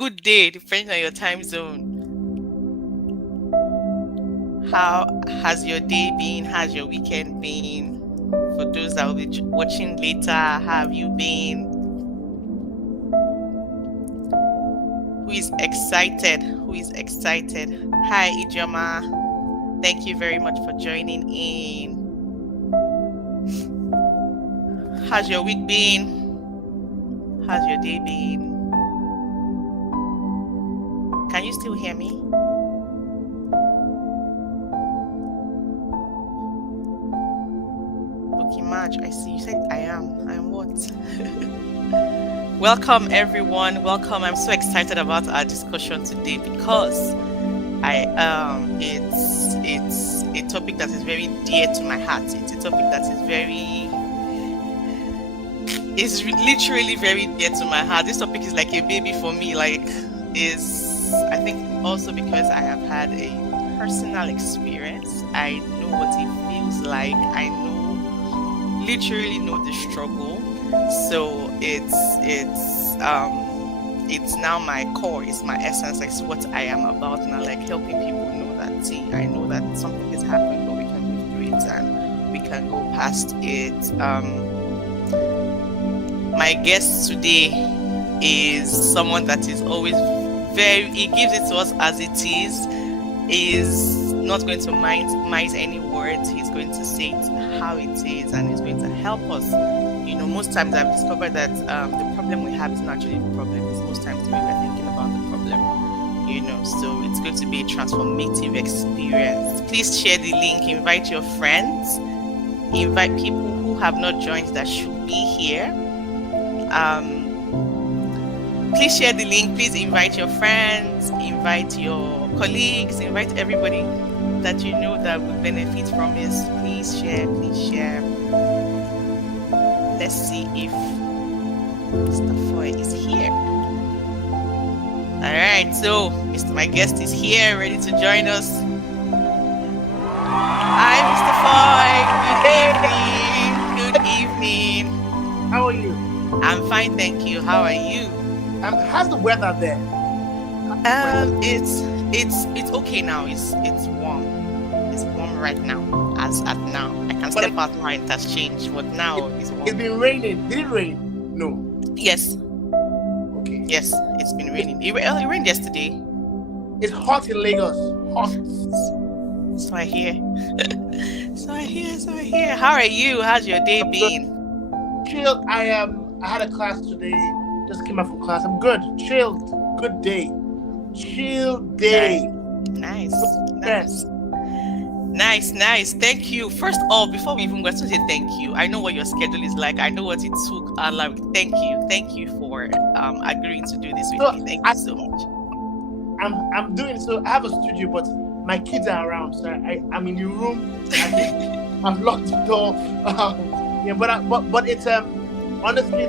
good day, depending on your time zone. How has your day been? How's your weekend been? For those that will be watching later, how have you been? Who is excited? Who is excited? Hi, Ijoma. Thank you very much for joining in. How's your week been? How's your day been? Can you still hear me? Okay, Marge, I see. You said I am. I am what? Welcome, everyone. Welcome. I'm so excited about our discussion today because it's a topic that is very dear to my heart. It's a topic that is literally very dear to my heart. This topic is like a baby for me. I think also because I have had a personal experience. I know what it feels like. I literally know the struggle. So it's now my core, it's my essence, it's what I am about now, like helping people know that, see, I know that something is happening, but we can move through it and we can go past it. My guest today is someone that is always he gives it to us as it is not going to mince any words. He's going to say it how it is, and he's going to help us. Most times I've discovered that the problem we have is not actually the problem. It's most times the way we're thinking about the problem. So it's going to be a transformative experience. Please share the link, invite your friends, invite people who have not joined that should be here. Please share the link. Please invite your friends, invite your colleagues, invite everybody that you know that would benefit from this. Please share. Let's see if Mr. Foy is here. All right, so my guest is here, ready to join us. Hi, Mr. Foy. Good evening. How are you? I'm fine, thank you. How are you? How's the weather there? It's okay now. It's warm. It's warm right now. As at now, I can step out now. It has changed, but now it's warm. It's been raining. Did it rain? No. Yes. Okay. Yes, it's been raining. It rained yesterday. It's hot in Lagos. Hot. So I hear. So I hear. How are you? How's your day been? Chilled. I had a class today. Just came out from class. I'm good. Chilled. Good day. Chill day. Nice. Thank you. First of all, before we even go to say thank you, I know what your schedule is like. I know what it took. Thank you for agreeing to do this with me. Thank you so much. I'm doing so. I have a studio, but my kids are around, so I'm in the room. I've locked the door. But it's honestly,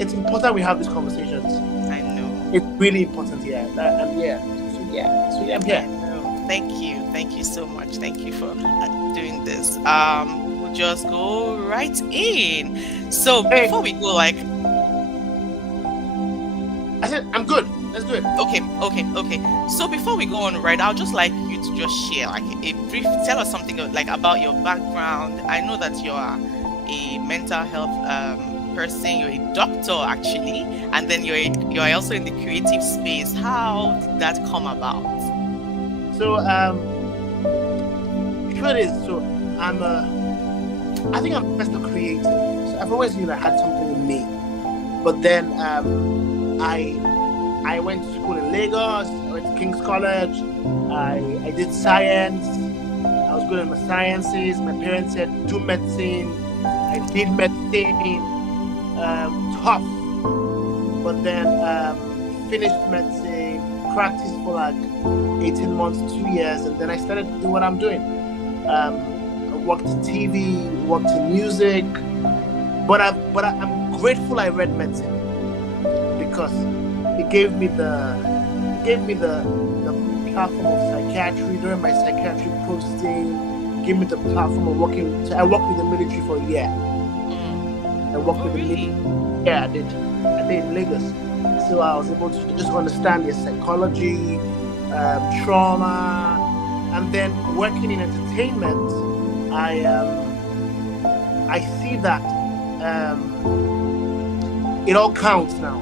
it's important we have these conversations. I know. It's really important, yeah. I'm here. So I'm here. Thank you so much. Thank you for doing this. We'll just go right in. So before we go, I said I'm good. Let's do it. Okay. So before we go on, right, I'll just like you to just share like a brief, tell us something like about your background. I know that you are a mental health person, you're a doctor actually, and then you're also in the creative space. How did that come about? So truth is, I think I'm just a creative. So I've always knew I had something in me, but then I went to school in Lagos. I went to King's College. I did science. I was good at my sciences. My parents said do medicine. I did medicine. Tough, but then finished medicine, practiced for like 18 months, 2 years, and then I started to do what I'm doing. I worked in TV, worked in music, but I'm grateful I read medicine because it gave me the platform of psychiatry during my psychiatry posting. Gave me the platform of working. So I worked with the military for a year. I worked with the military. Yeah, I did in Lagos. So So I was able to just understand their psychology, trauma, and then working in entertainment, I see that it all counts now.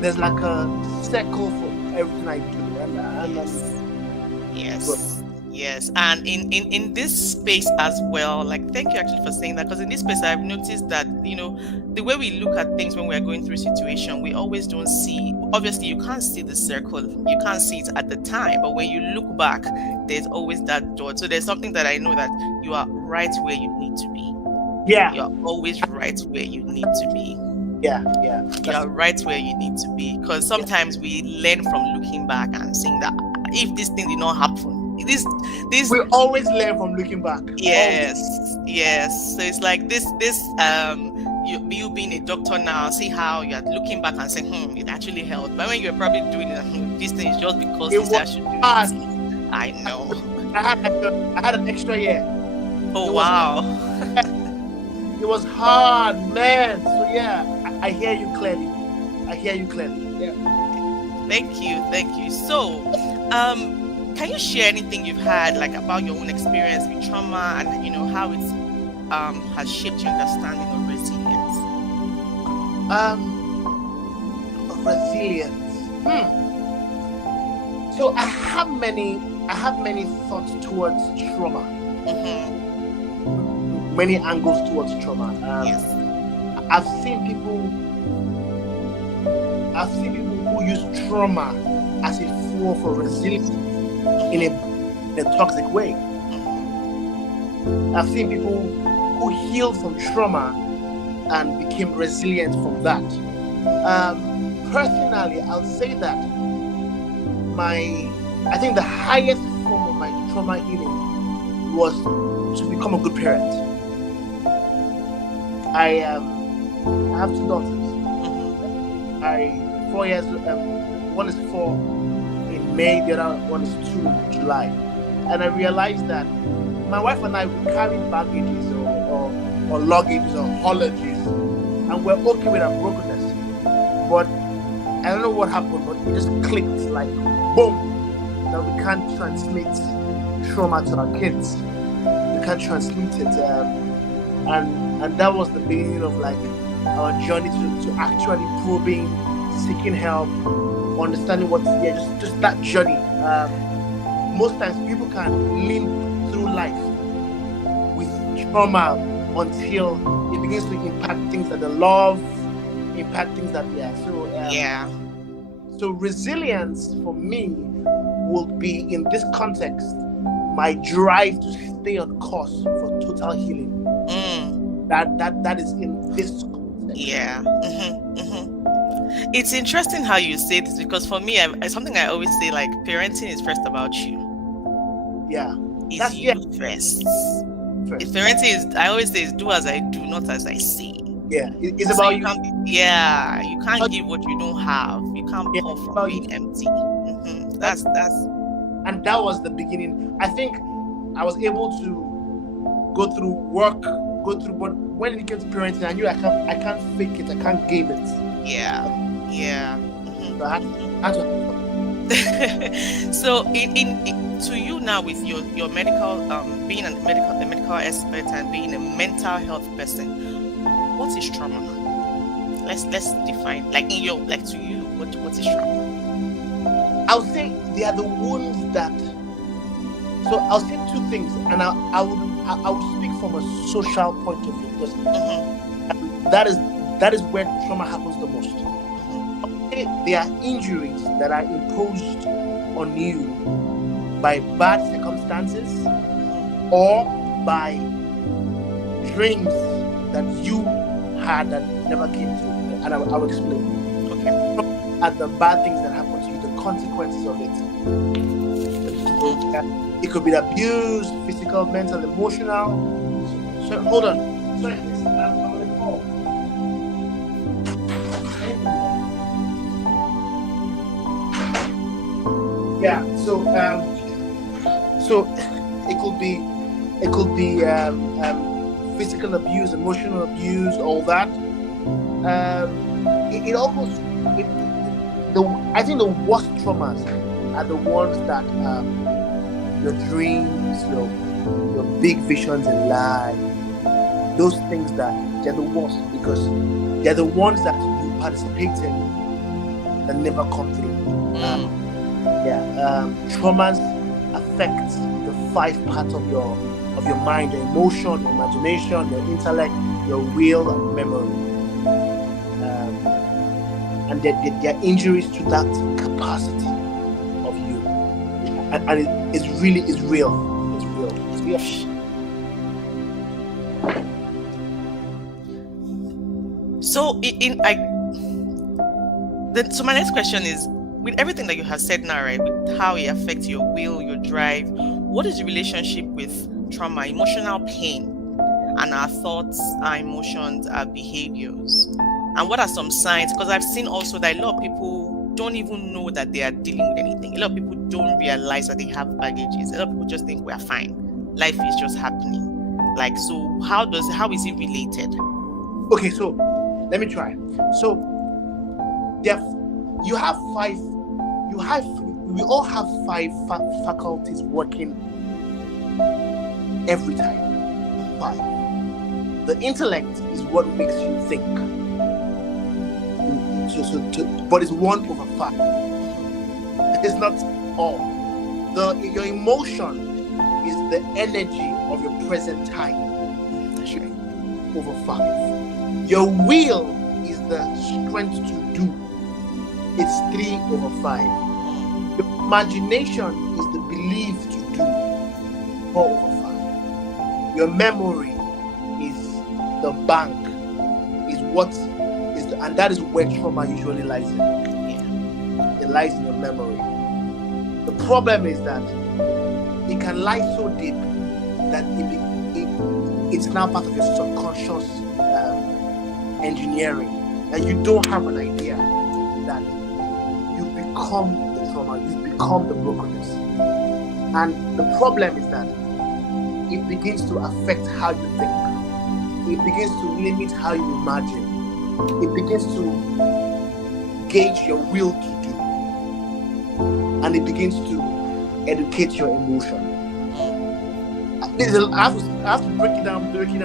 There's like a circle for everything I do, and yes, and in this space as well, like, thank you actually for saying that, because in this space I've noticed that, you know, the way we look at things when we're going through a situation, we always don't see, obviously you can't see the circle, you can't see it at the time, but when you look back, there's always that dot. So there's something that I know, that you are right where you need to be. You're always right where you need to be. You're right where you need to be, because sometimes we learn from looking back and saying that if this thing did not happen, this we always learn from looking back. Yes. So it's like this you being a doctor now, see how you're looking back and saying, it actually helped. But when you're probably doing it, this thing is just because this I should do it. I know. I had an extra year. Oh, wow. It was hard, man. So yeah, I hear you clearly. Yeah. Thank you. So, can you share anything you've had, like, about your own experience with trauma, and you know how it has shaped your understanding of resilience? Resilience. So I have many thoughts towards trauma. Many angles towards trauma. Yes. I've seen people who use trauma as a fuel for resilience in a toxic way. I've seen people who healed from trauma and became resilient from that. Personally, I'll say that I think the highest form of my trauma healing was to become a good parent. I have two daughters. 4 years. One is 4 in May. The other one is 2 in July. And I realized that my wife and I would carry baggages or luggage or holidays, and we're okay with our brokenness. But I don't know what happened, but it just clicked, like boom, that we can't transmit trauma to our kids. We can't transmit it. And that was the beginning of like our journey to actually probing, seeking help, understanding just that journey. Most times people can limp through life with trauma until it begins to impact things that they love, impact things that So resilience for me will be, in this context, my drive to stay on course for total healing. That is in this context. It's interesting how you say this, because for me, something I always say, like, parenting is first about you. It's you first. If parenting is, I always say, is do as I do, not as I say. It's so about you. You can't give what you don't have. You can't pour from being empty. That's and that was the beginning. I think I was able to go through, but when it came to parenting, I knew I can't fake it, I can't game it. So I had to. So to you now, with your medical, being a medical expert and being a mental health person, what is trauma? Let's define, like, to you, what is trauma? I'll say they are the wounds that. So I'll say two things, and I would speak from a social point of view, because that is where trauma happens the most. There are injuries that are imposed on you by bad circumstances or by dreams that you had that never came true. And I will explain. Okay. At the bad things that happen to you, the consequences of it. It could be abuse, physical, mental, emotional. So hold on. Sorry, I'm on the call. So it could be physical abuse, emotional abuse, all that. it all goes. I think the worst traumas are the ones that your dreams, your big visions in life, those things that they're the worst because they're the ones that you participate in that never come through. Traumas affect the 5 parts of your mind: your emotion, your imagination, your intellect, your will, and memory. And there are injuries to that capacity of you, and it's real. It's real. So so my next question is, with everything that you have said now, right, with how it affects your will, your drive, what is the relationship with trauma, emotional pain, and our thoughts, our emotions, our behaviors? And what are some signs? Because I've seen also that a lot of people don't even know that they are dealing with anything. A lot of people don't realize that they have baggages. A lot of people just think we're fine. Life is just happening. Like, so how is it related? Okay, so let me try. So we all have 5 faculties working every time. 5. The intellect is what makes you think. But it's 1/5. It's not all. Your emotion is the energy of your present time. That's right. Over 5. Your will is the strength to do. It's 3/5. Your imagination is the belief to do. 4/5. Your memory is the bank. And that is where trauma usually lies in. It lies in your memory. The problem is that it can lie so deep that it's now part of your subconscious engineering, and you don't have an idea that you've become the trauma, you've become the brokenness. And the problem is that it begins to affect how you think. It begins to limit how you imagine. It begins to gauge your will to do, and it begins to educate your emotion. I have to break it down.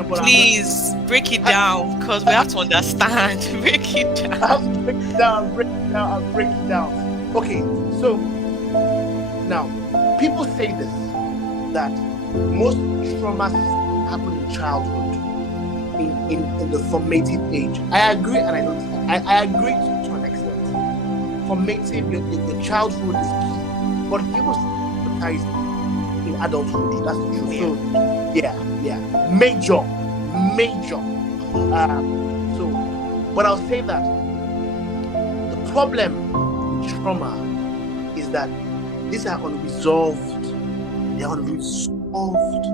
But please break it down, because we have to understand. Break it down. I have to break it down. Okay, so now people say this, that most traumas happen in childhood. In the formative age. I agree, and I agree to an extent. Formative, your childhood is key, but people sympathize in adulthood. That's the truth. So, major. But I'll say that the problem with trauma is that these are unresolved. They're unresolved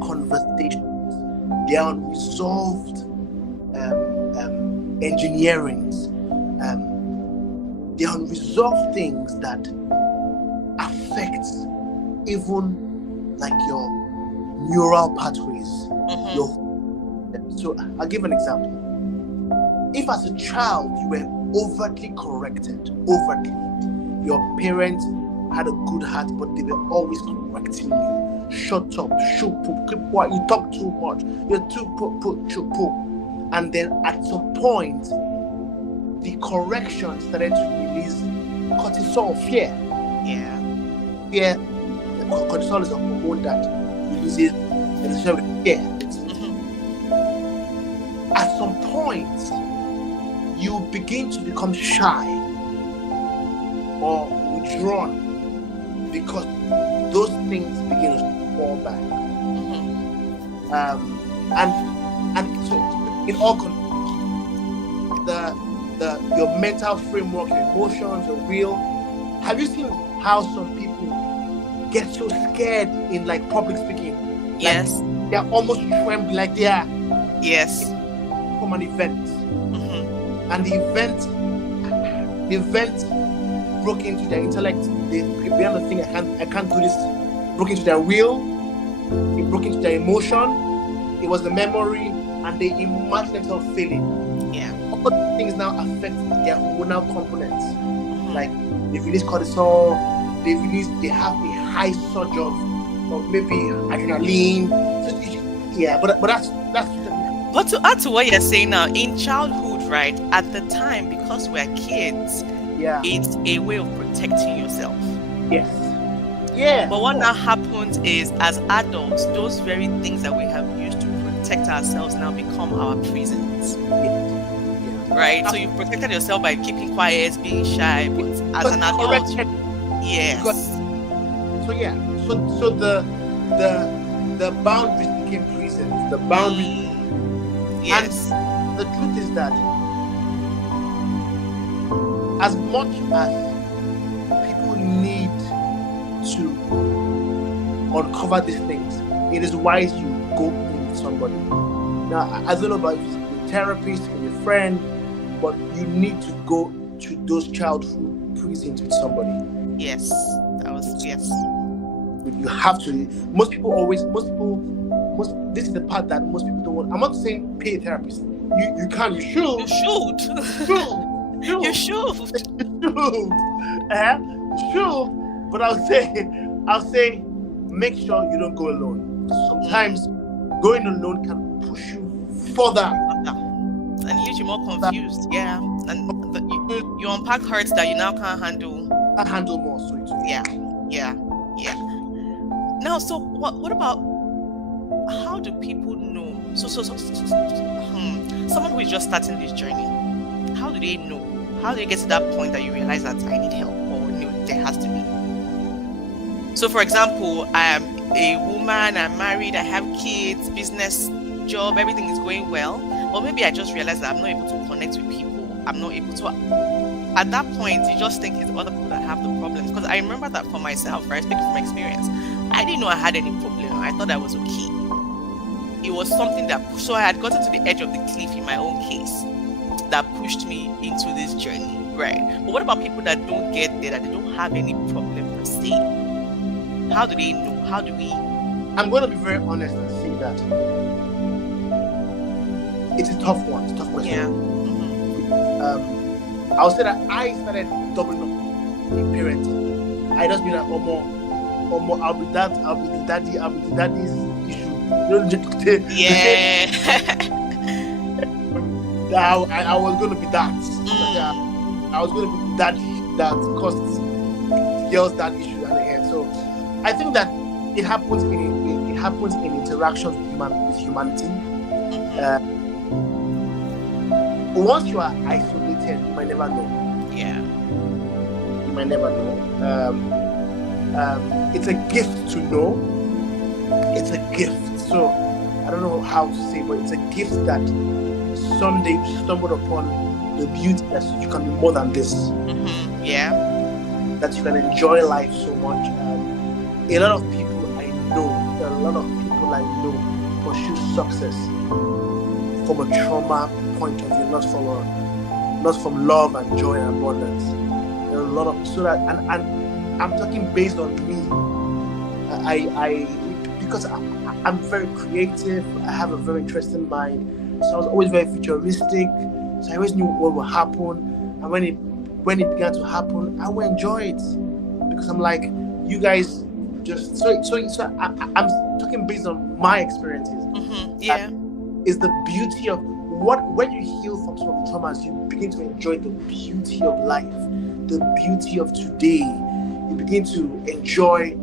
conversations. They are unresolved engineerings. They are unresolved things that affect even like your neural pathways. So I'll give an example. If as a child you were overtly corrected, your parents had a good heart, but they were always correcting you. Shut up, keep quiet, you talk too much, you're too put. And then at some point, the correction started to release cortisol, fear. Fear, cortisol is a hormone that releases fear. At some point, you begin to become shy or withdrawn because those things begin to fall back. And so in all your mental framework, your emotions, your will. Have you seen how some people get so scared in like public speaking? Yes. Like, they're almost trembling, like they are. Yes. From an event. And the event broke into their intellect. They began to think, I can't do this. Broke into their will. It broke into their emotion. It was the memory, and they imagined themselves failing. Yeah. Up all these things now affect their hormonal components. Mhm. Like they release cortisol, they have a high surge of maybe adrenaline. So yeah, but that's But to add to what you're saying now, in childhood, right, at the time, because we're kids, yeah, it's a way of protecting yourself. yes, yeah, But what now happens is, as adults, those very things that we have used to protect ourselves now become our prisons, yeah. right? So you've protected yourself by keeping quiet, being shy, but as an adult, Corrected. yes. So yeah, so the boundaries became prisons. The boundaries. Yes. And the truth is that as much as people need to uncover these things, it is wise you go in with somebody. Now, I don't know about your therapist or your friend, but you need to go to those childhood prisons with somebody. Yes. Yes. You have to. This is the part that most people don't want. I'm not saying pay a therapist. You can. You should. You should. You should. Should. But I'll say, make sure you don't go alone. Sometimes going alone can push you further and leave you more confused. Yeah, and you unpack hurts that you now can't handle. I handle more. So it's Yeah. Now, so what about, how do people know? So someone who is just starting this journey, how do they know? How do you get to that point that you realize that I need help, or there has to be? So, for example, I am a woman, I'm married, I have kids, business, job, everything is going well, but maybe I just realized that I'm not able to connect with people. I'm not able to. At that point, you just think it's other people that have the problems. Because I remember that for myself, right? Speaking from experience, I didn't know I had any problem. I thought I was okay. It was something that pushed. So I had gotten to the edge of the cliff in my own case that pushed me into this journey, right? But what about people that don't get there, that they don't have any problem per se? How do they know? How do we? I'm going to be very honest and say that it's a tough one. It's a tough question. Yeah. Mm-hmm. I'll say that I started doubling up in parenting. I just been like, I'll be the daddy's issue. Yeah. I was going to be that. I was going to be the daddy that caused the girls that issue at the end. So I think that it happens in interactions with humanity. Once you are isolated, you might never know. Yeah. You might never know. It's a gift to know. It's a gift. So I don't know how to say, but it's a gift that someday you stumbled upon the beauty that you can be more than this. Mm-hmm. Yeah. That you can enjoy life so much. A lot of people I know pursue success from a trauma point of view, not from love and joy and abundance. There are a lot of and I'm talking based on me. Because I'm very creative. I have a very interesting mind, so I was always very futuristic. So I always knew what would happen, and when it began to happen, I would enjoy it because I'm like, you guys just so I'm talking based on my experiences. Mm-hmm. Yeah. Is the beauty of when you heal from some of the traumas, you begin to enjoy the beauty of life, the beauty of today. You begin to enjoy,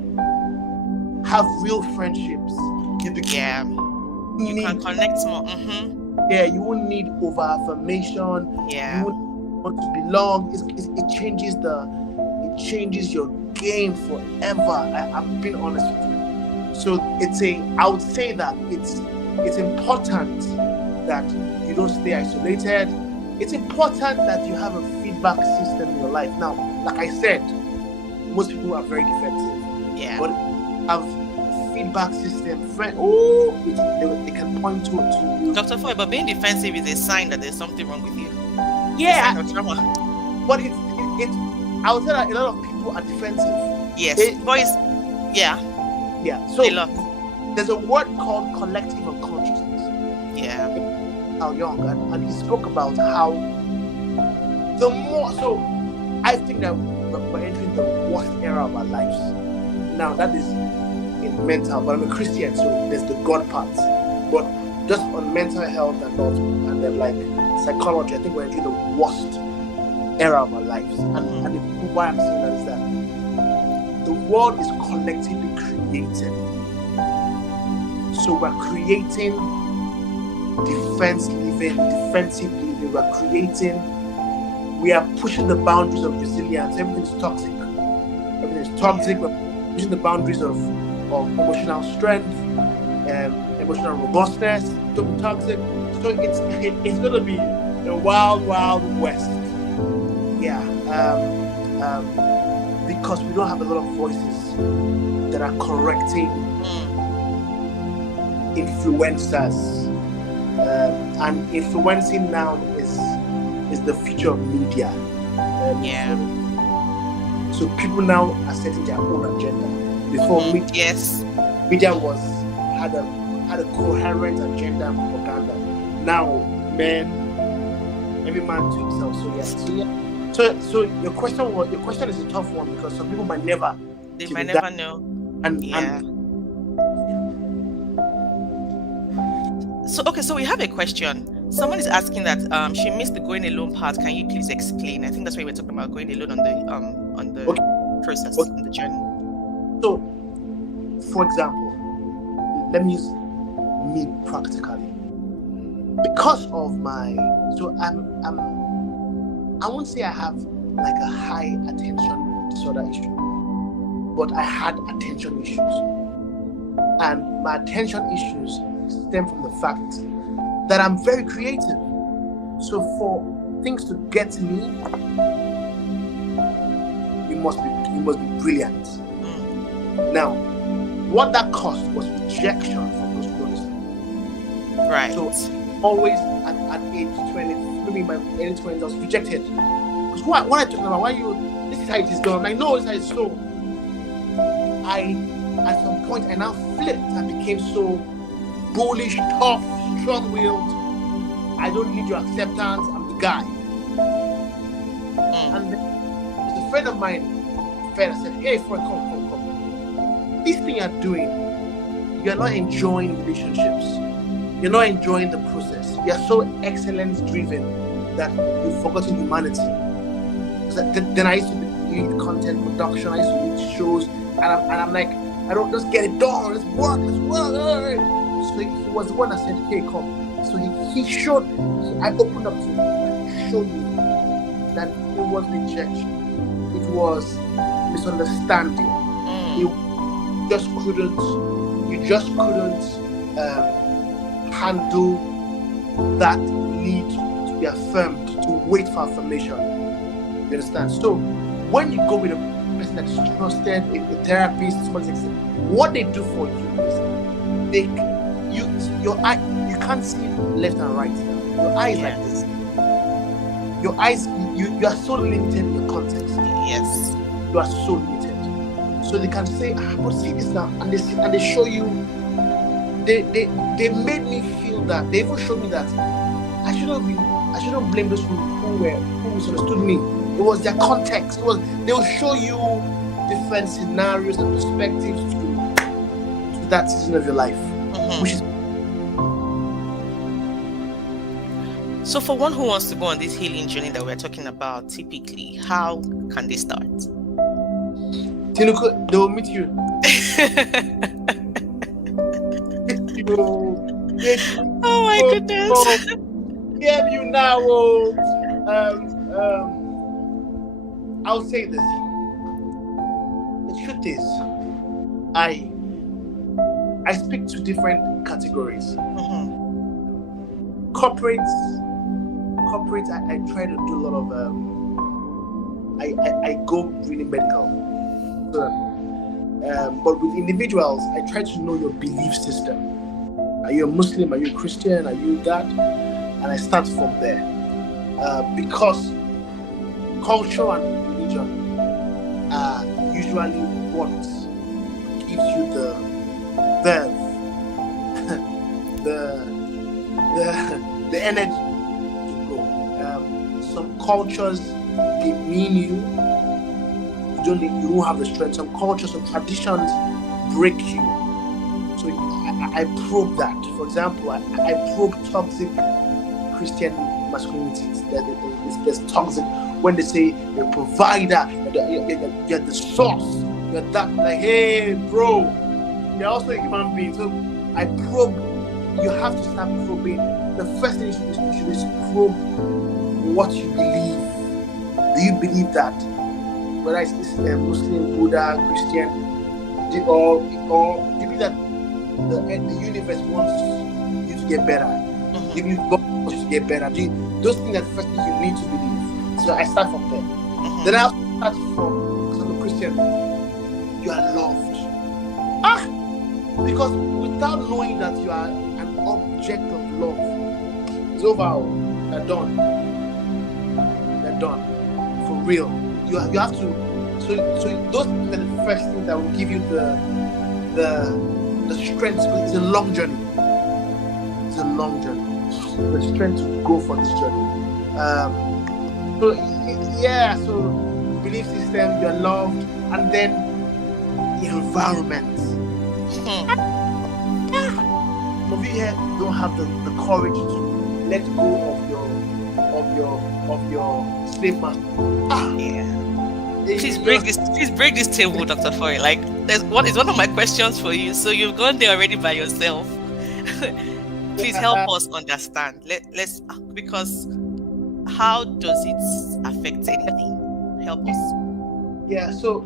have real friendships. You can connect more. Mm-hmm. Yeah, you won't need over affirmation. Yeah. You won't want to belong. It changes your game forever. I'm being honest with you. So I would say that it's important that you don't stay isolated. It's important that you have a feedback system in your life. Now, like I said, most people are very defensive. Yeah. But have feedback system, they can point to you. Dr. Foy, but being defensive is a sign that there's something wrong with you. Yeah. But it's I would say that a lot of people are defensive. Yes. Boys. Yeah. Yeah. So there's a word called collective unconsciousness. Yeah. Carl Jung, and he spoke about how the more. So I think that we're entering the worst era of our lives. Now that is in mental, but I'm a Christian, so there's the God part. But just on mental health and then like psychology, I think we're entering the worst era of our lives. And why I'm saying that is that the world is collectively created. So we're creating defensive living, we are pushing the boundaries of resilience. Everything is toxic. We're pushing the boundaries of emotional strength, emotional robustness, toxic. So it's going to be the wild west. Yeah. Because we don't have a lot of voices that are correcting influencers. And influencing now is the future of media. So people now are setting their own agenda. Before media had a coherent agenda and propaganda. Now, every man to himself. So your question is a tough one because some people might never know. So we have a question. Someone is asking that she missed the going alone part. Can you please explain? I think that's why we're talking about going alone on the process, on the journey. So, for example, let me use me practically. Because of my, I won't say I have like a high attention disorder issue, but I had attention issues, and my attention issues stem from the fact that I'm very creative. So for things to get to me, you must be brilliant. Now, what that cost was rejection from those close. Right. So always at age 20, maybe in my early 20s, I was rejected. Because what are you talking about? This is how it is done. I know this is how it's so. At some point, I now flipped and became so bullish, tough, strong-willed. I don't need your acceptance. I'm the guy. And then a friend of mine said, "Hey, friend, come. This thing you're doing, you're not enjoying relationships. You're not enjoying the process. You're so excellence-driven that you've forgotten humanity." So then I used to read content production. I used to read shows, and I'm like, I don't just get it done. Let's work. So he was the one that said, "Hey, come." So I opened up to him and showed me that it was rejection. It was misunderstanding. You just couldn't handle that need to be affirmed, to wait for affirmation. You understand? So when you go with a person that is trusted, a therapist, what they do for you is you can't see left and right now. Your eyes like this. Your eyes, you are so limited in your context. Yes. You are so limited. So they can say, but see this now, and they show you. They made me feel that. They even showed me that I shouldn't blame those who misunderstood me. It was their context. They will show you different scenarios and perspectives to that season of your life, which is. So for one who wants to go on this healing journey that we're talking about, typically, how can they start? Tinuku, they will meet you. Oh my goodness. Hear you now. I'll say this. The truth is, I speak to different categories. Corporates, I try to do a lot of I go reading medical. But with individuals, I try to know your belief system. Are you a Muslim? Are you a Christian? Are you that? And I start from there. Because culture and religion are usually what gives you the the energy to go. Some cultures demean you. You don't have the strength. Some cultures, some traditions break you. So I probe that. For example, I probe toxic Christian masculinities. There's toxic when they say you're a provider, you're the source, you're that. Like, hey, bro, you're also a human being. So I probe. You have to start probing. The first thing you should is probe what you believe. Do you believe that? Whether it's Muslim, Buddha, Christian, or do you believe that the universe wants you to get better? Do you believe God wants you to get better? Those things are the first things you need to believe. So I start from there. Then I also start from, because I'm a Christian, you are loved. Because without knowing that you are an object of love, it's over. They're done. They're done. For real. You have to. So those are the first things that will give you the strength. It's a long journey. It's a long journey. The strength to go for this journey. So belief system, you're loved, and then the environment. Some of you here don't have the courage to let go of your slave master. Please break this table, Dr. Foy. Like, it's one of my questions for you. So you've gone there already by yourself. Please help us understand. Let's because how does it affect anything? Help us. Yeah. So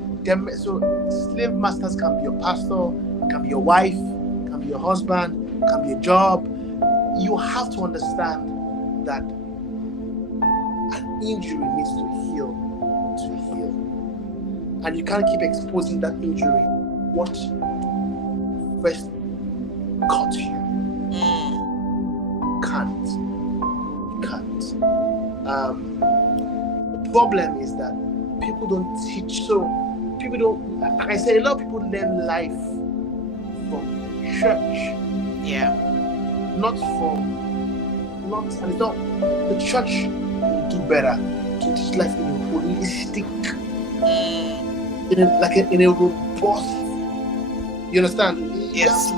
slave masters can be your pastor, can be your wife, can be your husband, can be your job. You have to understand that an injury needs to heal. And you can't keep exposing that injury. What first caught you? Can't. The problem is that people don't teach. So people don't. Like I said, a lot of people learn life from church. Yeah. And it's not. The church will do better to teach life in a holistic. In a robust, you understand? Yes.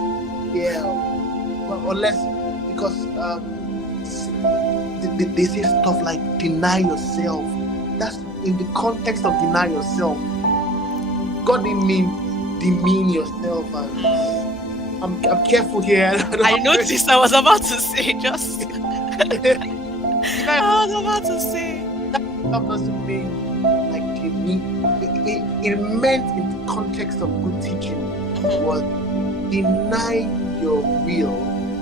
Well, unless because they say stuff like deny yourself. That's in the context of deny yourself. God didn't mean demean yourself. And I'm careful here. I noticed. I was about to say just. I was about to say that doesn't mean like demean. It meant in the context of good teaching was deny your will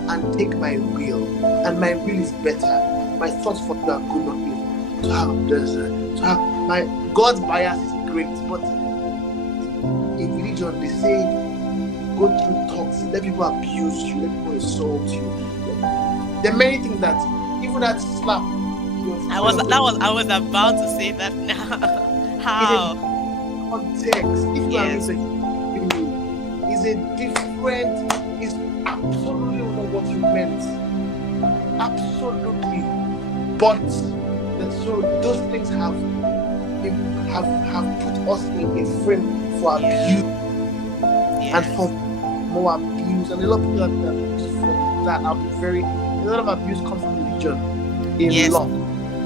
and take my will, and my will is better. My thoughts for you are good, not evil. To have my God's bias is great, but in religion they say go through talks, let people abuse you, let people insult you. There are many things that even that slap. I was about to say that now. How? Context, if you are is a different, is absolutely not what you meant. Absolutely. But so those things have put us in a frame for abuse and for more abuse, and a lot of people have abused from that. A lot of abuse comes from religion in law.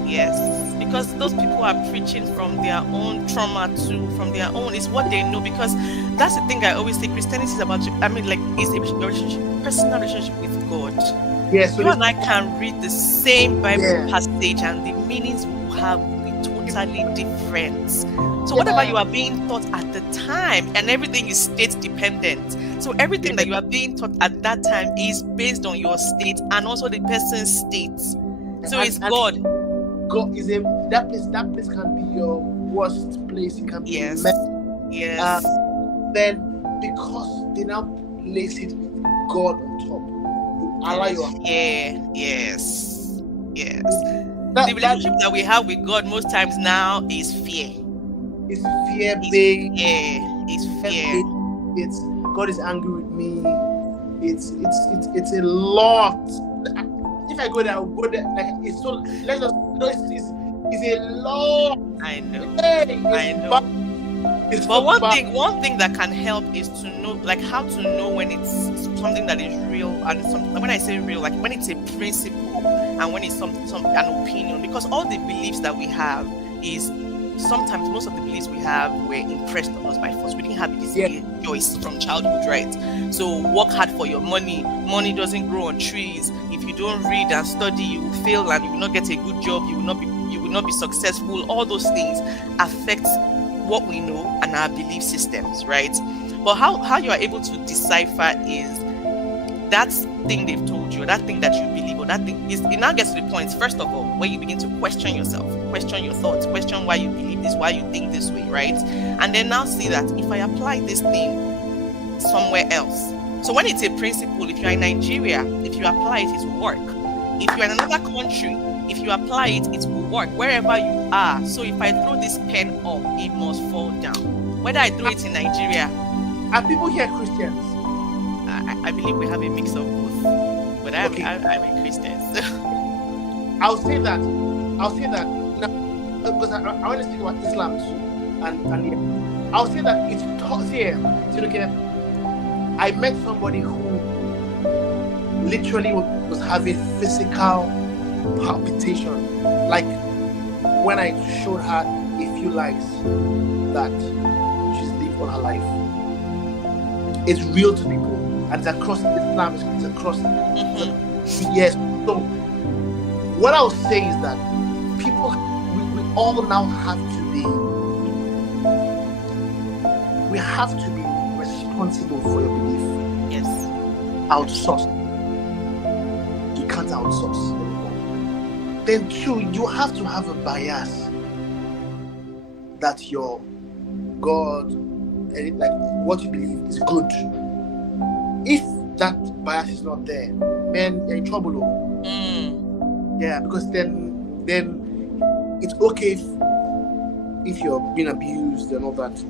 Yes, because those people are preaching from their own trauma too, from their own. It's what they know, because that's the thing I always say. Christianity is about, it's a relationship, personal relationship with God. Yes, so you and I can read the same Bible passage and the meanings will be totally different. So whatever you are being taught at the time, and everything is state dependent. So everything that you are being taught at that time is based on your state and also the person's state. So it's God. God is that place can be your worst place. It can be yes. Then because they now place it with God on top, allow your yes. The relationship that we have with God most times now is fear. It's fear-based. It's fear. It's God is angry with me. It's a lot. If if I go there, I'll go there. Like it's so. Let's just. It's a long. I know. Hey, I know. It's But so one bad. thing that can help is to know, like, how to know when it's something that is real, and when I say real, like when it's a principle and when it's some an opinion. Because all the beliefs that we have is sometimes most of the beliefs we have were impressed on us by force. We didn't have this choice from childhood, right? So work hard for your money. Money doesn't grow on trees. If you don't read and study, you will fail and you will not get a good job. You will not be successful. All those things affect what we know and our belief systems, right? But how you are able to decipher is that thing they've told you, or that thing that you believe, or that thing is, it now gets to the point, first of all, where you begin to question yourself, question your thoughts, question why you believe this, why you think this way, right? And then now see that if I apply this thing somewhere else. So when it's a principle, if you're in Nigeria, if you apply it, it will work. If you're in another country, if you apply it, it will work wherever you are. So if I throw this pen up, it must fall down. Whether I throw it in Nigeria. Are people here Christians? I believe we have a mix of both. But I'm a Christian. So. I'll say that now, because I want to speak about Islam too. And yeah. I'll say that it's taught here. So look here. I met somebody who literally was having physical palpitation, like when I showed her a few lives that she's lived all her life. It's real to people, and it's across Islam, it's across yes. So what I would say is that people, we all now have to be responsible for your belief. Yes. Outsource. You can't outsource anymore. Then two, you have to have a bias that your God and like what you believe is good. If that bias is not there, then you're in trouble. Yeah, because then it's okay if you're being abused and all that.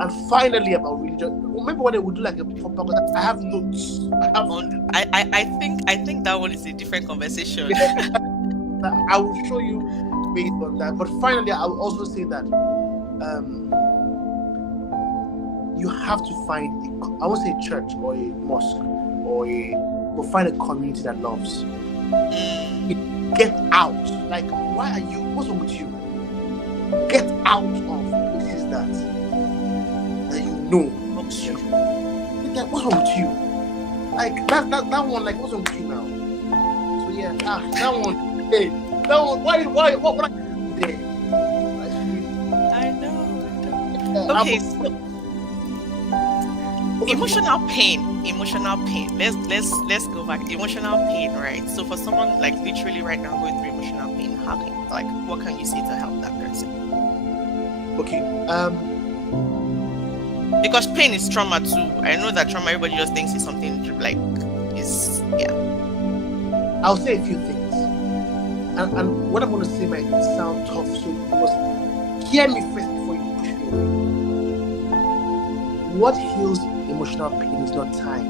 And finally about religion. Remember when they would do like a proper? I have notes. I think that one is a different conversation. I will show you based on that. But finally, I will also say that you have to find I won't say a church or a mosque or find a community that loves. Get out. Like, why are you? What's wrong with you? Get out of places that you know. What's wrong with you? Like that one. Like, what's wrong with you now? So yeah, that one. Hey, that one. Why? What are you doing? I know. Okay, so emotional pain. Let's go back. Emotional pain, right? So for someone like literally right now going through emotional pain, what can you say to help that person? Okay. Because pain is trauma too. I know that trauma, everybody just thinks it's something like I'll say a few things, and what I'm going to say might sound tough, so you must hear me first before you push me away. What heals emotional pain is not time.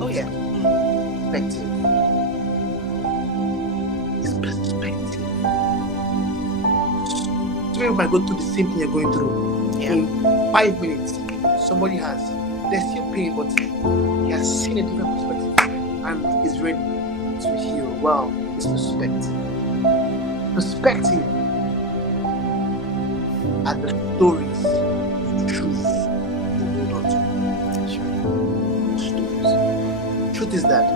Oh yeah. Perspective. It's perspective. Some people might go through the same thing you're going through. Yeah. In 5 minutes, somebody there's still pain, but he has seen a different perspective and is ready to heal. Well, it's perspective. Perspective are the stories you choose to hold on to. Stories. The truth is that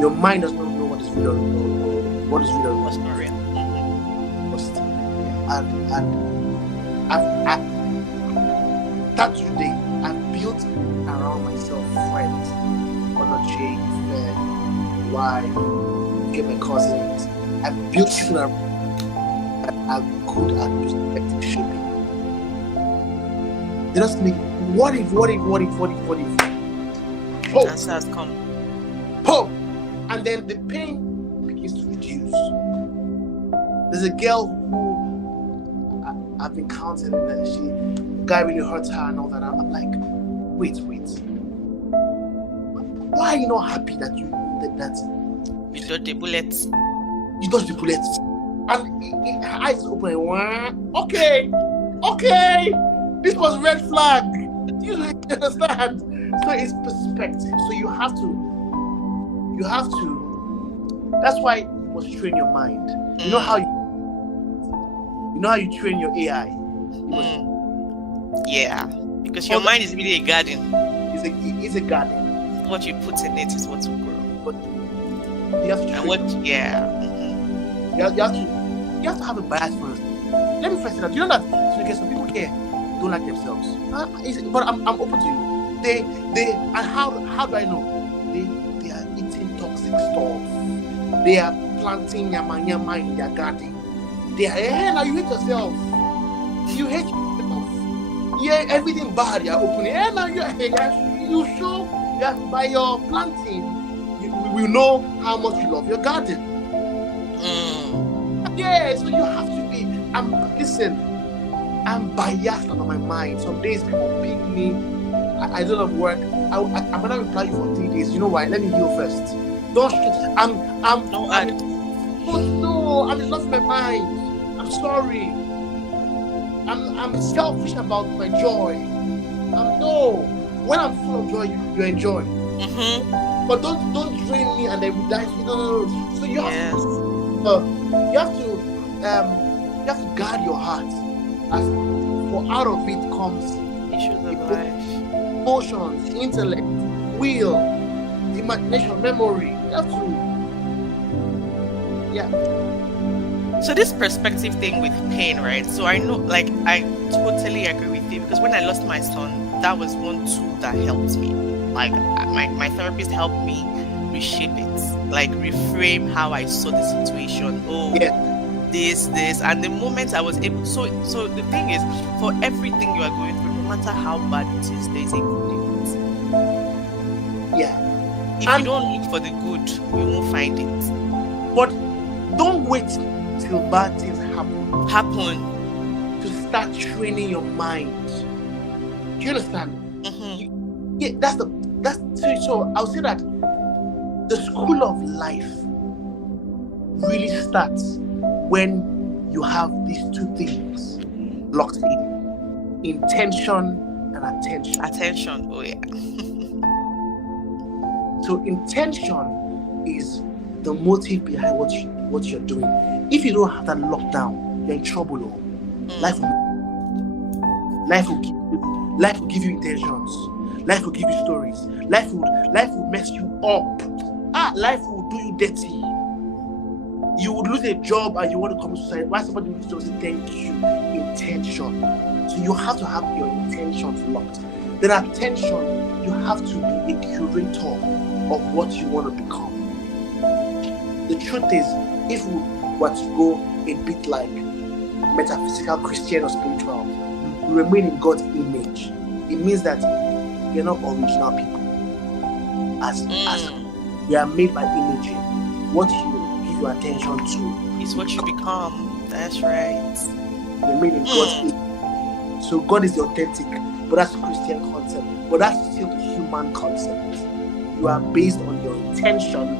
your mind does not know what is real or what is real or what's not real. And that today I've built around myself friends, Onoche, wife, get my cousins. I've built people that are good at perspective shaping. They just make what if? Oh, Answers come. Oh, and then the pain begins to reduce. There's a girl who I've been counseling, and the guy really hurts her and all that. I'm like, wait. Why are you not happy that you that You dodge the bullets. you dodge the bullet, and her eyes is open. Okay, this was red flag. Do you understand? So it's perspective. So you have to. That's why you must train your mind. You know how you train your AI. Yeah, because your mind is really a garden. It's a garden. What you put in it is what will grow. But you have to train. And what? Yeah. You have to have a bias first. Let me first say that. You know that some people here don't like themselves. But I'm open to you. They and how do I know? They are eating toxic stuff. They are planting yama in their garden. They are now you hate yourself. You hate yourself. Yeah, everything bad you're opening. Now you show that by your planting, we will know how much you love your garden. Yeah, so you have to be. I'm biased about my mind. Some days people pick me. I don't have work. I'm gonna reply you for 3 days. You know why? Let me heal first. Don't shoot. I'm in love with my mind. I'm sorry. I'm selfish about my joy. When I'm full of joy, you enjoy. But don't drain me and then we die. No. So you have to guard your heart. For out of it comes issues of life, emotions, intellect, will, imagination, memory. You have to. Yeah. So this perspective thing with pain, right? So I know, like, I totally agree with you, because when I lost my son, that was one tool that helped me. Like, my therapist helped me reshape it, like reframe how I saw the situation. This, and the moment I was able. So the thing is, for everything you are going through, no matter how bad it is, there is a good in it. Yeah. If you don't look for the good, you won't find it. But don't wait till bad things happen to start training your mind. Do you understand? So I'll say that the school of life really starts when you have these two things locked in: intention and attention. Oh yeah. So intention is the motive behind what you're doing. If you don't have that locked down, you're in trouble. Life will give you intentions. Life will give you stories. Life will mess you up. Life will do you dirty. You would lose a job and you want to commit suicide. Why somebody will just say thank you? Intention. So you have to have your intentions locked. Then attention, you have to be a curator of what you want to become. The truth is, if we were to go a bit like metaphysical, Christian or spiritual, we remain in God's image. It means that we are not original people. As we are made by imaging. What you give your attention to is what you become. That's right. We're made in God's image. So God is the authentic, but that's a Christian concept. But that's still the human concept. You are based on your intention.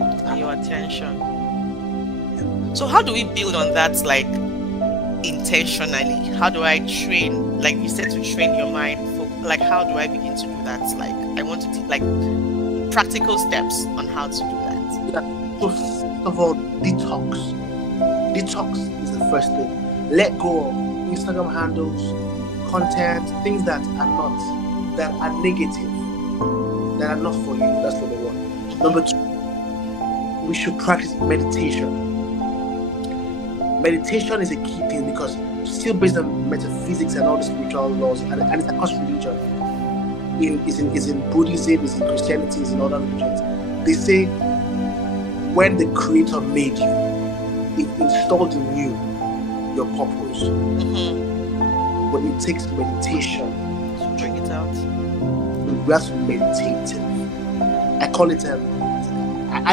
And your attention. So how do we build on that, like, intentionally? How do I train, like you said, to train your mind? Like, how do I begin to do that? Like, I want to like practical steps on how to do that. Yeah. So first of all, detox. Detox is the first thing. Let go of Instagram handles, content, things that are negative, that are not for you. That's number one. Number two, we should practice meditation. Meditation is a key thing because it's still based on metaphysics and all the spiritual laws, and it's across religion. It's in Buddhism, it's in Christianity, it's in other religions. They say when the Creator made you, it installed in you your purpose. But it takes meditation to bring it out. We have to meditate. I call it I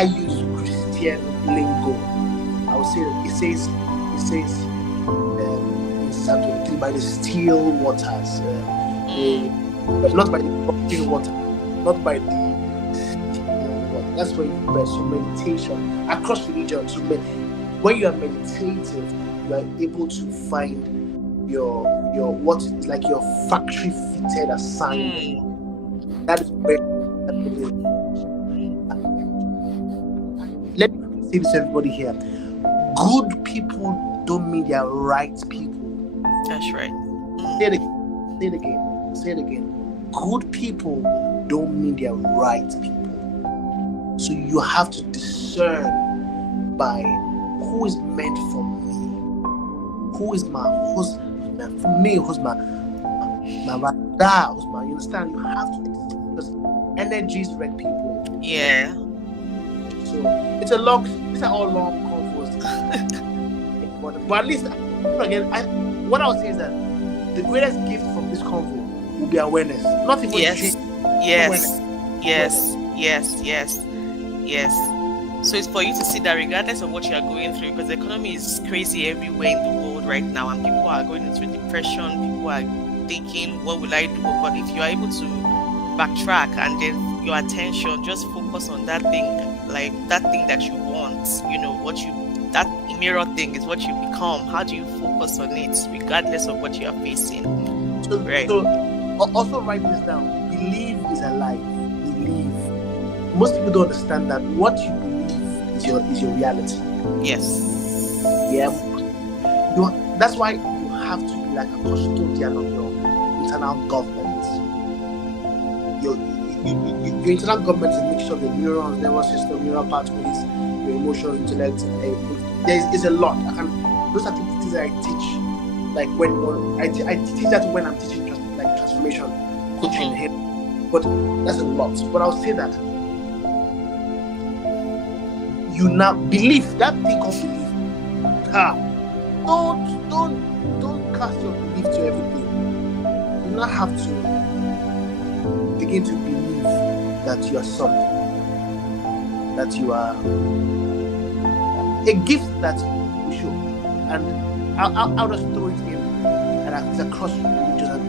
use Christian lingo. I would say that it says in Psalm 23, by the still waters, but not by the rushing water, not by the That's where you best. So meditation across religion. So when you are meditative, you are able to find your what is like your factory fitted assignment. That is where. Let me say this to everybody here. Good people don't mean they are right people. That's right. Say it again. Say it again. Say it again. Good people don't mean they are right people. So you have to discern by who is meant for me. Who is my husband? For me, who's my brother? Who's my? You understand? You have to, because energies read people. Yeah. So it's a long. These are all long convos. But at least, again, what I would say is that the greatest gift from this convo will be awareness. Not even Yes. Awareness. Yes. So it's for you to see that regardless of what you are going through, because the economy is crazy everywhere in the world right now, and people are going into depression, people are thinking, what will I do? But if you are able to backtrack and then your attention just focus on that thing, like that thing that you want, that mirror thing is what you become. How do you focus on it regardless of what you are facing? Right. So also write this down. Believe is alive. Believe. Most people don't understand that what you believe is your reality. Yes. Yeah. That's why you have to be like a custodian of your internal government. Your internal government is a mixture of your neurons, nervous system, neural pathways, your emotions, intellect. There's a lot. Those are things that I teach. Like when I teach that when I'm teaching like transformation coaching here. But that's a lot. But I'll say that you now believe that thing called belief. Don't cast your belief to everything. You now have to begin to believe that you are something, that you are a gift that we show. And I'll just throw it in, and it's across religion.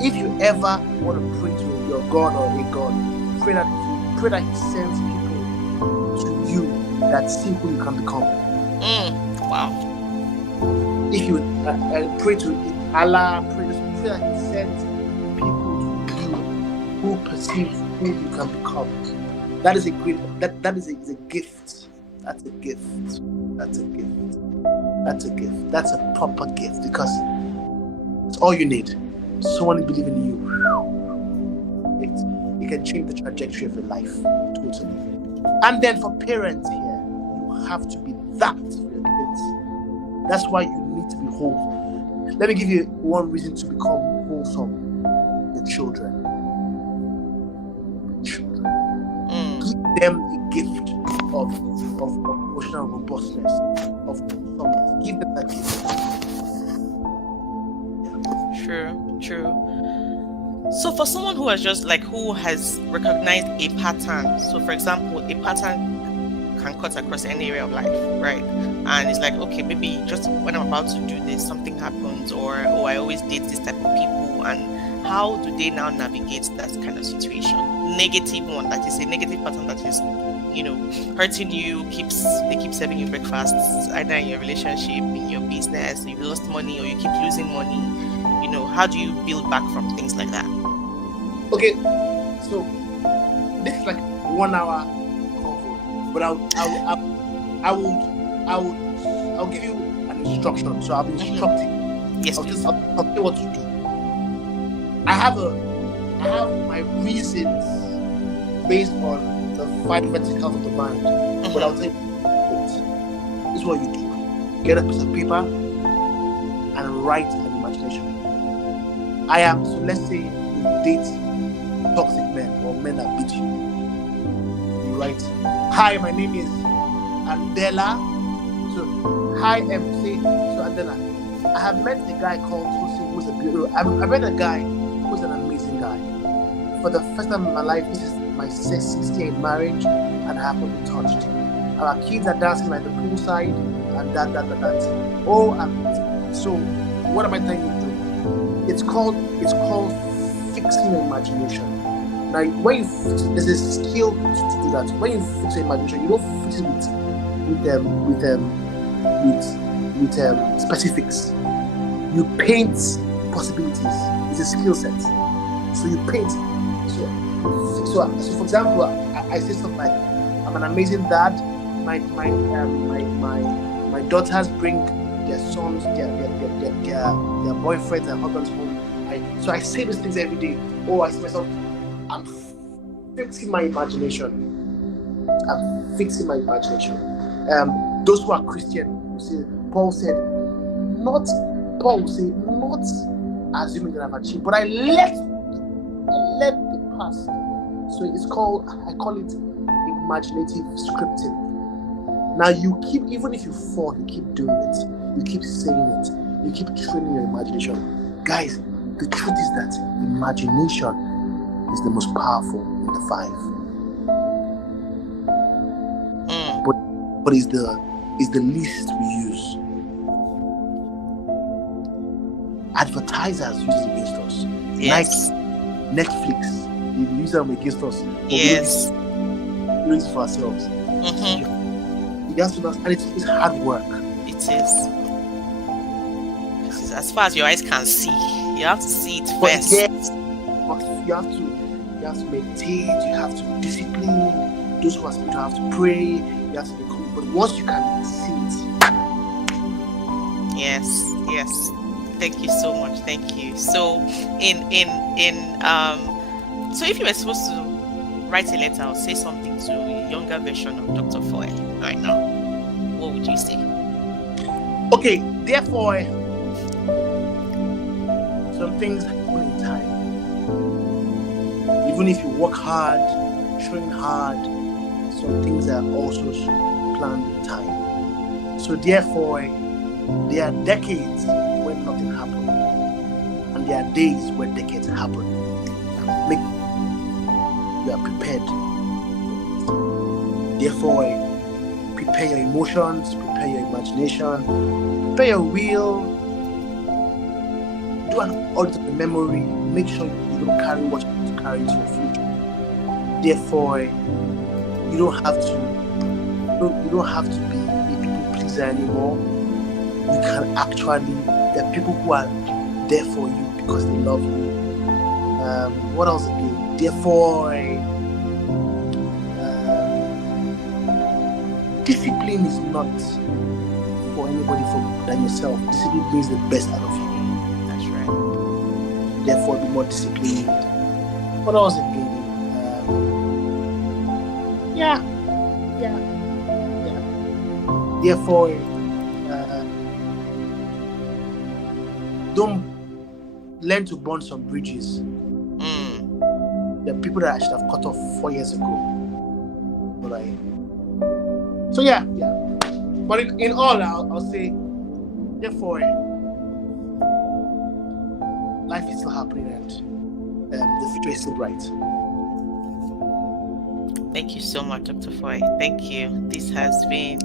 If you ever want to pray to your God or a God, pray that He sends people to you that see who you can become. Wow. If you pray to Allah, pray that He sends people to you who perceive who you can become. That is a great. That is a gift. That's a gift. That's a gift. That's a gift. That's a proper gift, because it's all you need. Someone believing in you. It can change the trajectory of your life totally. And then for parents here, you have to be that for your kids. That's why you need to be whole. Let me give you one reason to become wholesome. Your children. Give them a gift of emotional robustness, of wholesomeness. Give them that gift. True. So for someone who has recognized a pattern, so for example, a pattern can cut across any area of life, right? And it's like, okay, maybe just when I'm about to do this, something happens, or I always date this type of people, and how do they now navigate that kind of situation? Negative one, that is a negative pattern that is, hurting you, they keep serving you breakfasts, either in your relationship, in your business, you've lost money or you keep losing money. How do you build back from things like that? Okay, so this is like 1 hour convo, but I'll give you an instruction. So I'll be instructing. Yes, please. I'll tell you what to do. I have my reasons based on the 5 verticals of the mind. But I'll tell you, this is what you do. Get a piece of paper and write an imagination. So let's say you date toxic men or men that beat you. You write, hi, my name is Andela. So, hi, so Andela. I have met a guy called Tosi, who's a beautiful. I met a guy who's an amazing guy. For the first time in my life, this is my 6th year in marriage, and I haven't been touched. Our kids are dancing like the poolside, and that. So what am I telling you to do? It's called fixing your imagination. Now, when you there's a skill to do that. When you fix your imagination, you don't fix it with specifics. You paint possibilities. It's a skill set. So you paint. So for example, I say stuff like, "I'm an amazing dad. My daughters bring their sons, their boyfriends and husbands home." So I say these things every day. Oh, I see myself. I'm fixing my imagination. Those who are Christian, see, Paul said, not assuming that I've achieved, but I let the past. So I call it imaginative scripting. Now you keep, even if you fall, you keep doing it, you keep saying it, you keep training your imagination. Guys, the truth is that imagination is the most powerful in the five. But is the least we use. Advertisers use it against us. Yes. Like Netflix, they use them against us. Yes. We don't use it for ourselves. You have to know, and it's hard work. It is. As far as your eyes can see, you have to see it first. Yes, you have to meditate. You have to discipline. Those who are spiritual have to pray. You have to be cool. But once you can see it. Yes. Thank you so much. Thank you. So so if you were supposed to write a letter or say something to a younger version of Dr. Foy right now, what would you say? Okay, therefore, some things happen in time. Even if you work hard, train hard, some things are also planned in time. So therefore, there are decades when nothing happened, and there are days when decades happen. Make you are prepared. Therefore, prepare your emotions, prepare your imagination, prepare your will. Do an audit of the memory. Make sure you don't carry what you want to carry into your future. Therefore, you don't have to be a people pleaser anymore. You can actually, there are people who are there for you because they love you. What else again? Therefore, discipline is not for anybody than yourself. Discipline brings the best out of you. That's right. Therefore, be more disciplined. What else again? Therefore, don't learn to burn some bridges. There are people that I should have cut off 4 years ago. Right? So yeah. But in all, I'll say, therefore, life is still happening and the future is still bright. Thank you so much, Dr. Foy. Thank you. This has been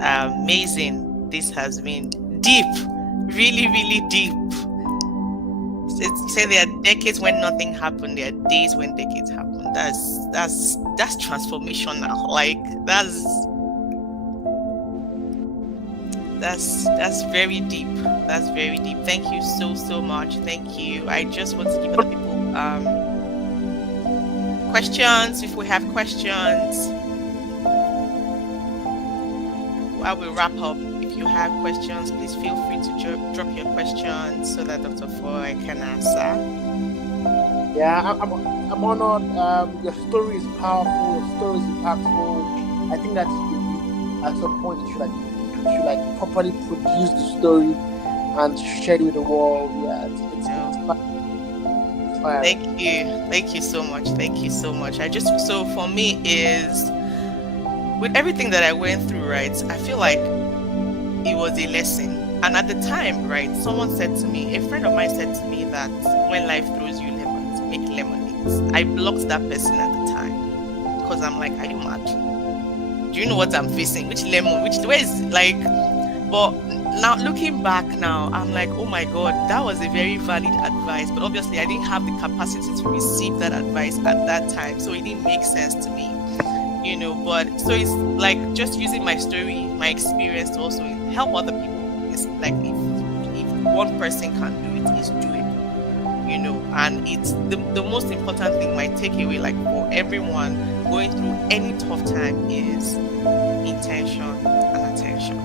amazing. This has been deep, really, really deep. You say there are decades when nothing happened. There are days when decades happen. That's transformational. Like that's very deep. That's very deep. Thank you so much. Thank you. I just want to give other people questions if we have questions. While we wrap up, if you have questions, please feel free to drop your questions so that Dr. Foy can answer. Yeah, I'm honored. Your story is powerful. Your story is impactful. I think that at some point you should properly produce the story and share it with the world. Yeah, it's Thank you so much. So for me is, with everything that I went through, right, I feel like it was a lesson. And at the time, right, someone said to me, a friend of mine said to me that when life throws you lemons, make lemonades. I blocked that person at the time because I'm like, are you mad? Do you know what I'm facing? Which lemon? Where is, like, but now looking back now, I'm like, oh my God, that was a very valid advice. But obviously, I didn't have the capacity to receive that advice at that time, so it didn't make sense to me, you know. But so it's like just using my story, my experience to also help other people. It's like if one person can do it, it's doable, you know. And it's the most important thing, my takeaway, like for everyone going through any tough time, is intention and attention.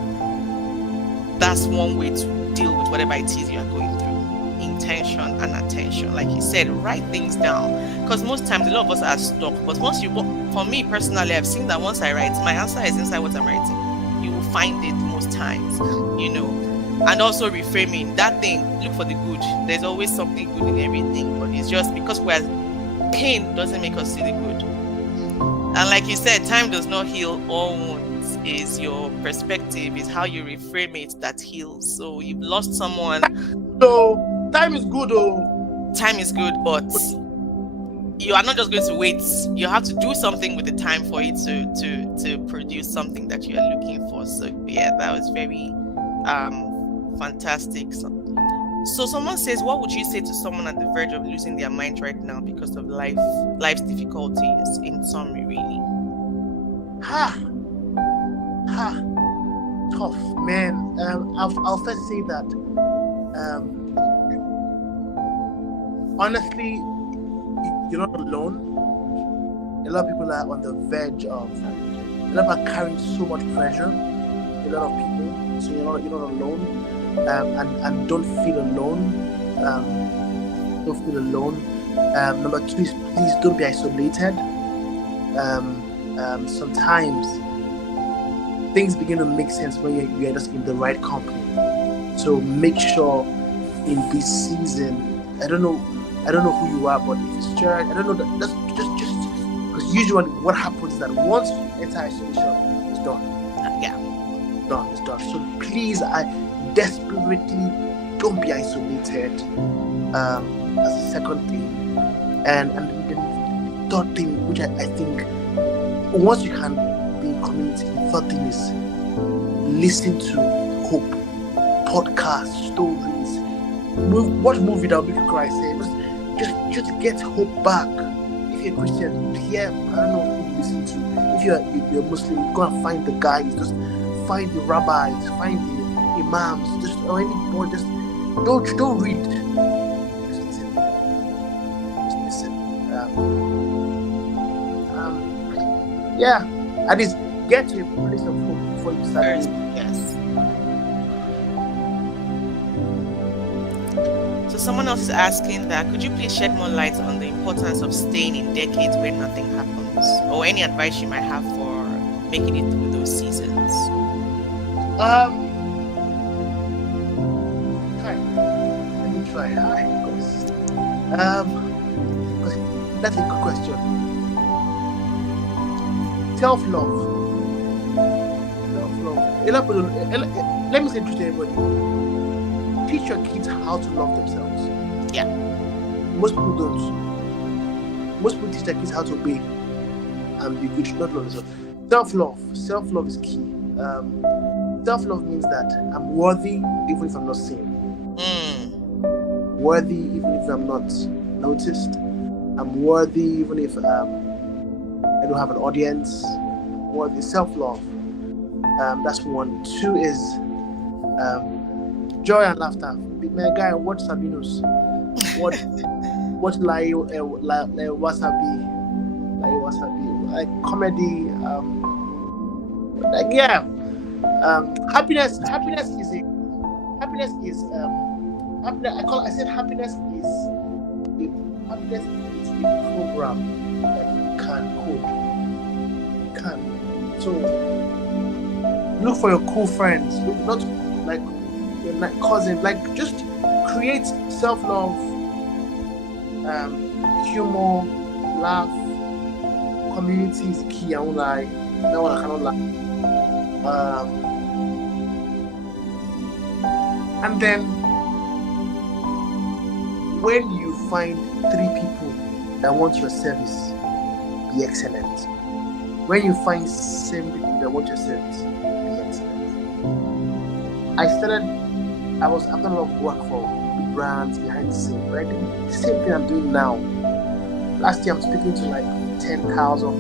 That's one way to deal with whatever it is you are going through. Intention and attention. Like you said, write things down. Because most times a lot of us are stuck. But once you, for me personally, I've seen that once I write, my answer is inside what I'm writing. You will find it most times, you know. And also reframing that thing, look for the good. There's always something good in everything. But it's just because pain doesn't make us see the good. And like you said, time does not heal all wounds. Is your perspective, is how you reframe it that heals. So you've lost someone. So time is good, oh. Time is good, but you are not just going to wait. You have to do something with the time for it to produce something that you are looking for. So yeah, that was very fantastic. So someone says, what would you say to someone at the verge of losing their mind right now because of life's difficulties? In summary, really. Tough, man. I'll first say that honestly, you're not alone. A lot of people are on the verge of, a lot of people are carrying so much pressure. A lot of people, so you're not alone. And don't feel alone. Don't feel alone. Number two is, please don't be isolated. Sometimes things begin to make sense when you're just in the right company. So make sure in this season, I don't know who you are, but if it's church, I don't know, that's just because usually what happens is that once you enter isolation, it's done. It's done. So please, I desperately don't be isolated. That's the second thing, and the third thing, which I think once you can be in community, the third thing is listen to hope, podcasts, stories, watch movie that will make you cry. Say just get hope back. If you're a Christian, I don't know who you listen to. If you're Muslim, go and find the guys, just find the rabbis, find the imams, or anybody, just don't read. Just listen. At least get to a place of hope before you start. Yes. So someone else is asking that, could you please shed more light on the importance of staying in decades where nothing happens, or any advice you might have for making it through those seasons? Let me try. That's a good question. Self-love. Let me say to everybody, teach your kids how to love themselves. Yeah. Most people don't. Most people teach their kids how to obey and be good, not love themselves. Self-love is key. Self-love means that I'm worthy even if I'm not seen. Worthy even if I'm not noticed. I'm worthy even if I don't have an audience. Worthy. Self-love. That's one. Two is joy and laughter. My guy, watch Sabinos. Watch like wasabi. Like comedy. Happiness is happiness is a program that you can code. You can. So look for your cool friends. Look not like your cousin. Like just create self-love, humor, laugh. Community is key. I won't lie. That one I cannot lie. And then when you find 3 people that want your service, be excellent. When you find 7 people that want your service, be excellent. I've done a lot of work for big brands behind the scenes, right? The same thing I'm doing now. Last year I'm speaking to like 10,000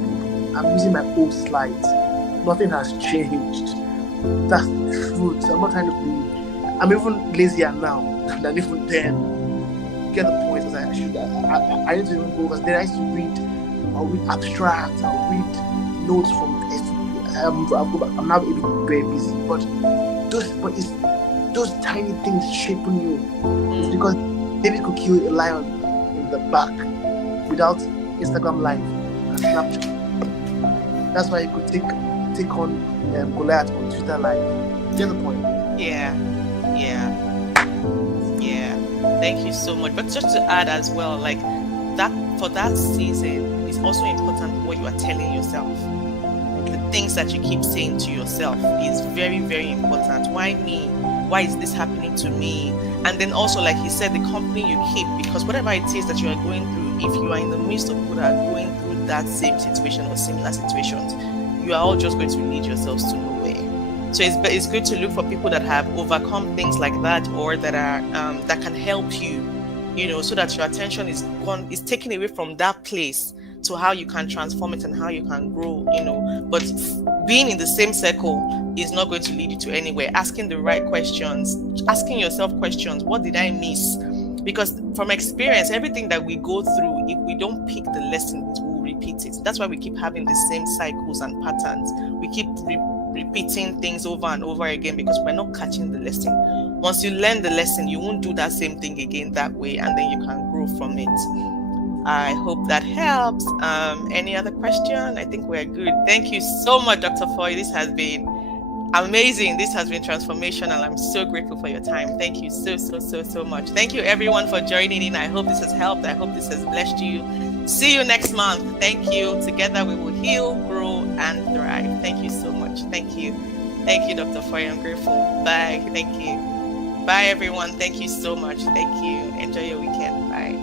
people. I'm using my old slides. Nothing has changed. That's the truth. I'm not trying to be. I'm even lazier now than even then. Get the point? As I need to even go because then I used to read. I'll read abstracts. I'll read notes from. I'm now even very busy, but it's those tiny things shaping you. It's because David could kill a lion in the back without Instagram Live and Snapchat. That's why he could take on Goliath on Twitter Live. Get the point? Yeah. Thank you so much. But just to add as well, like that for that season, it's also important what you are telling yourself. The things that you keep saying to yourself is very, very important. Why me? Why is this happening to me? And then also, like he said, the company you keep, because whatever it is that you are going through, if you are in the midst of people that are going through that same situation or similar situations, you are all just going to lead yourselves to nowhere. So it's good to look for people that have overcome things like that, or that are that can help you, so that your attention is taken away from that place to how you can transform it and how you can grow, But being in the same circle is not going to lead you to anywhere. Asking the right questions, asking yourself questions. What did I miss? Because from experience, everything that we go through, if we don't pick the lesson, it will repeat it. That's why we keep having the same cycles and patterns. We keep repeating things over and over again because we're not catching the lesson. Once you learn the lesson, you won't do that same thing again that way, and then you can grow from it. I hope that helps. Any other question? I think we're good. Thank you so much, Dr. Foy. This has been amazing. This has been transformational. I'm so grateful for your time. Thank you so much. Thank you everyone for joining in. I hope this has helped. I hope this has blessed you. See you next month. Thank you. Together we will heal, grow, and thrive. Thank you so much. Thank you. Thank you, Dr. Foy. I'm grateful. Bye. Thank you. Bye, everyone. Thank you so much. Thank you. Enjoy your weekend. Bye.